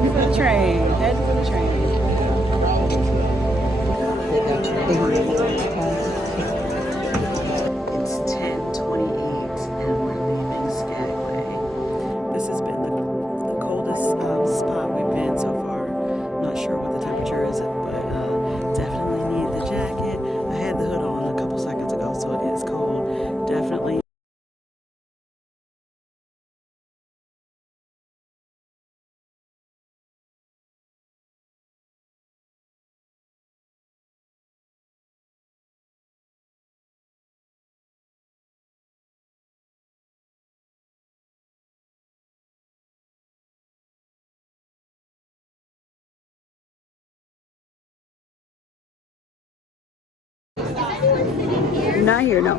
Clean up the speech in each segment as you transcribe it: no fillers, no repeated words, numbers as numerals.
heading for the train. Heading for the train. It's 10:28 and we're leaving Skagway. This has been the coldest spot we've been so far. Not sure what the temperature is, but definitely need the jacket. I had the hood on a couple seconds ago, so it is cold. Definitely. Not here, no.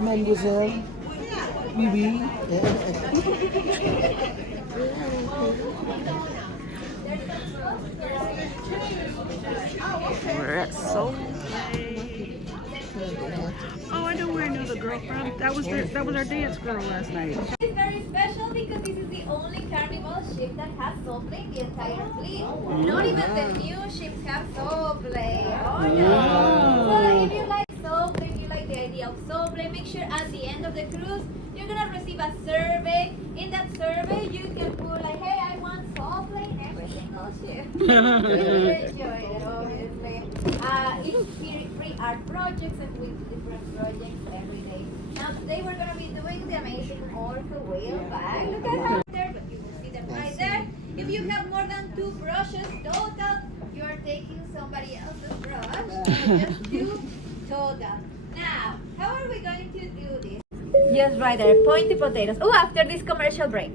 Mademoiselle, Bibi. We're at Soulplay. Oh, I know where I knew the girl from. That was our dance girl last night. It's very special because this is the only carnival ship that has Soulplay in the entire fleet. Not even the new ships have Soulplay. Oh no! So if you like Soulplay, if you like the idea of Soulplay, make sure at the end of the cruise you're gonna receive a survey. In that survey, you can put like, "Hey, I want Soulplay in every single ship." You'll enjoy it, obviously. It's free art projects and with different projects every day. Now today we're gonna be doing the amazing orca whale bag. Look at how there, but you will see them right there. If you have more than 2 brushes total, you are taking somebody else's brush. So just 2 total. Now, how are we going to do this? Yes, right there. Pointy potatoes. Oh, after this commercial break.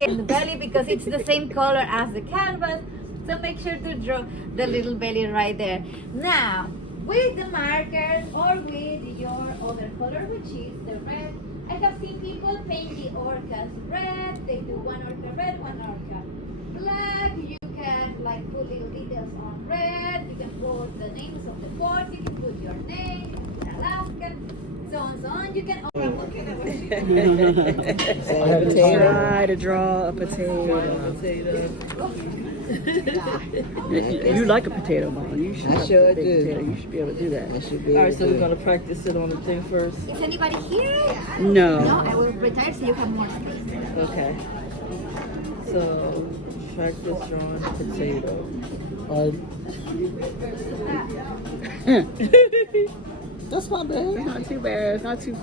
In the belly because it's the same color as the canvas. So make sure to draw the little belly right there. Now, with the markers or with your other color, which is the red, I have seen people paint the orcas red. They do one orca red, one orca black. You can like put little details on red. You can put the names of the ports. You can put your name, Alaska, so on, so on. You can. Try to draw a potato. You like a potato, Mom. You should. I sure do. Potato. You should be able to do that. I should be. All right, so we're gonna practice it on the thing first. Is anybody here? No. No, I will retire so you have more space. Okay. So practice drawing potato. That's not bad. Not too bad. Not too.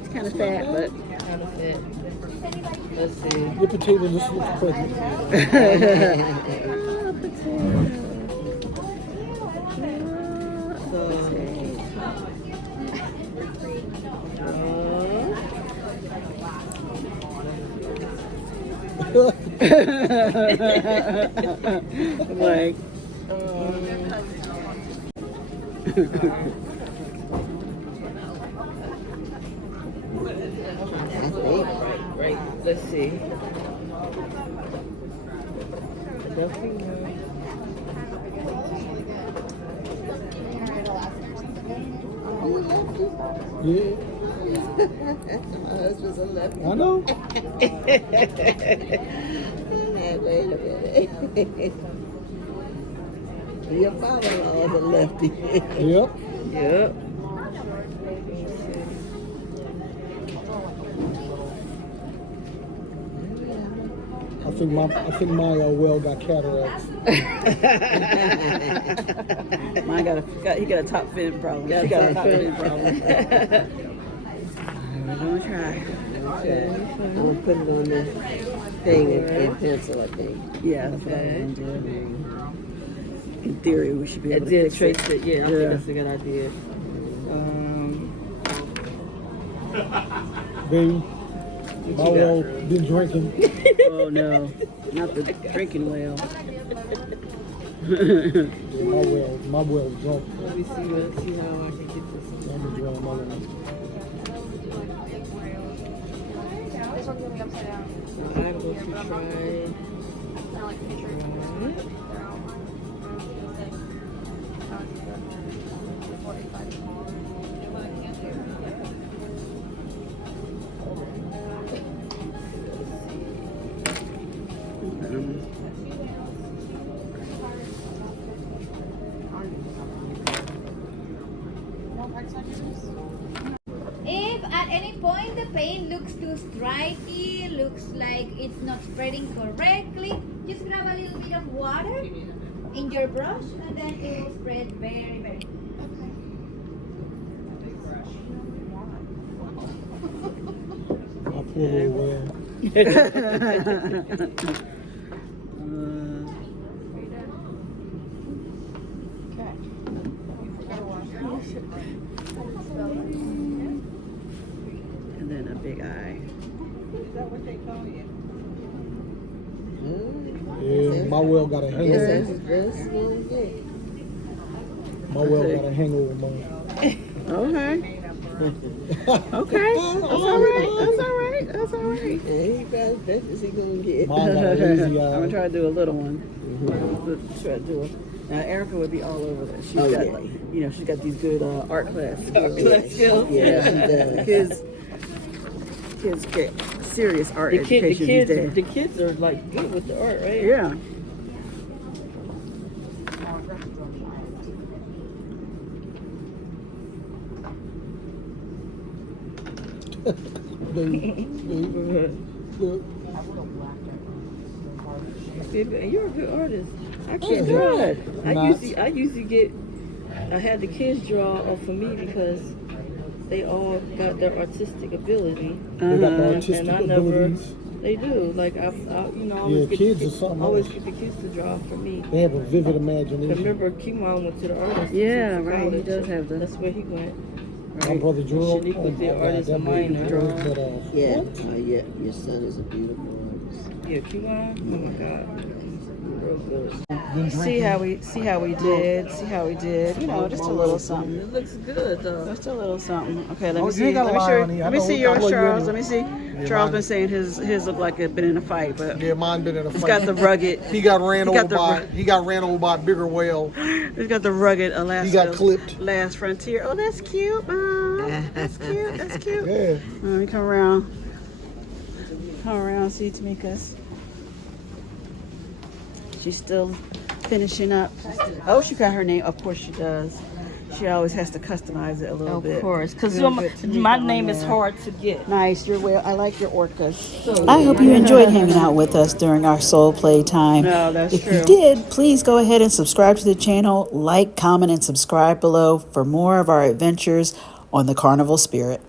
It's kind of fat, but. Kind of fit. Let's see. Your potato just looks pretty. Like. Right. Let's see. Yeah. My husband's a lefty. I know. Wait a minute. Your father-in-law is a lefty. Yep. Yep. I think my well got cataracts. Mine he got a top fin problem. She got a top fin problem. We're gonna try. Okay. I'm gonna put it on this thing in pencil, I think. Yeah, that's what I'm gonna do. In theory, we should be able It to did fix trace it. Yeah, I think that's a good idea. Baby, my well been drinking. Oh no, not the drinking whale. My well drunk. Let me see how I can get this. I'm enjoying my well. This one's gonna be upside down. I'm going to try. Like picture. If at any point the paint looks too striky, looks like it's not spreading correctly, just grab a little bit of water in your brush and then it will spread very, very good. I pull a well. And then a big eye. Yeah, my well got a hangover. My well got a hangover, man. Okay. Okay. That's all right. That's all right. That's all right. Yeah, he got as best as he gonna get. Mine got a lazy I'm gonna eye. try to do a little one. Try to do a. Now Erica would be all over that. She's Oh, got, yeah. like, you know, she's got these good art class Yes. skills. Yeah, she does. Kids get serious art The education kids, these days. the kids are like good with the art, right? Yeah. Look, Baby, you're a good artist. I can't Oh, draw. not. I usually get. I had the kids draw for me because they all got their artistic ability, they got the artistic and I never. abilities. They do. Like I you know, I always Yeah, get kids the, are something always else. get the kids to draw for me. They have a vivid I imagination. remember Kimon went to the artist. Yeah, for right. He college. does have the. That's where he went. My brother Jerome, Shanique was the my God, artist that of boy mine. drove that off. Yeah, yeah, your son is a beautiful artist. Yeah, Kimon. Oh my God, real good. See how we did. See how we did. You know, just a little something. It looks good though. Just a little something. Okay, let Oh, me you see. ain't gotta Let me lie, show. honey. I Let me know- see I yours, know you Charles. know. Let me see. Yeah, Charles mine- been saying his looked like it been in a fight, but Yeah, mine been in a he's fight. got the rugged. He got ran he over got the by. ru- He got ran over by a bigger whale. He's got the rugged Alaska. He got clipped. Last frontier. Oh, that's cute, Mom. That's cute. That's cute. Yeah. Let me come around. Come around. See Tamika's. She's still finishing up. Oh, she got her name. Of course she does. She always has to customize it a little bit. Of course, because Little bit Tamika my on name is there. hard to get. Nice. You're well. I like your orcas. I hope you enjoyed hanging out with us during our soul play time. No, that's If true. you did, please go ahead and subscribe to the channel, like, comment, and subscribe below for more of our adventures on the Carnival Spirit.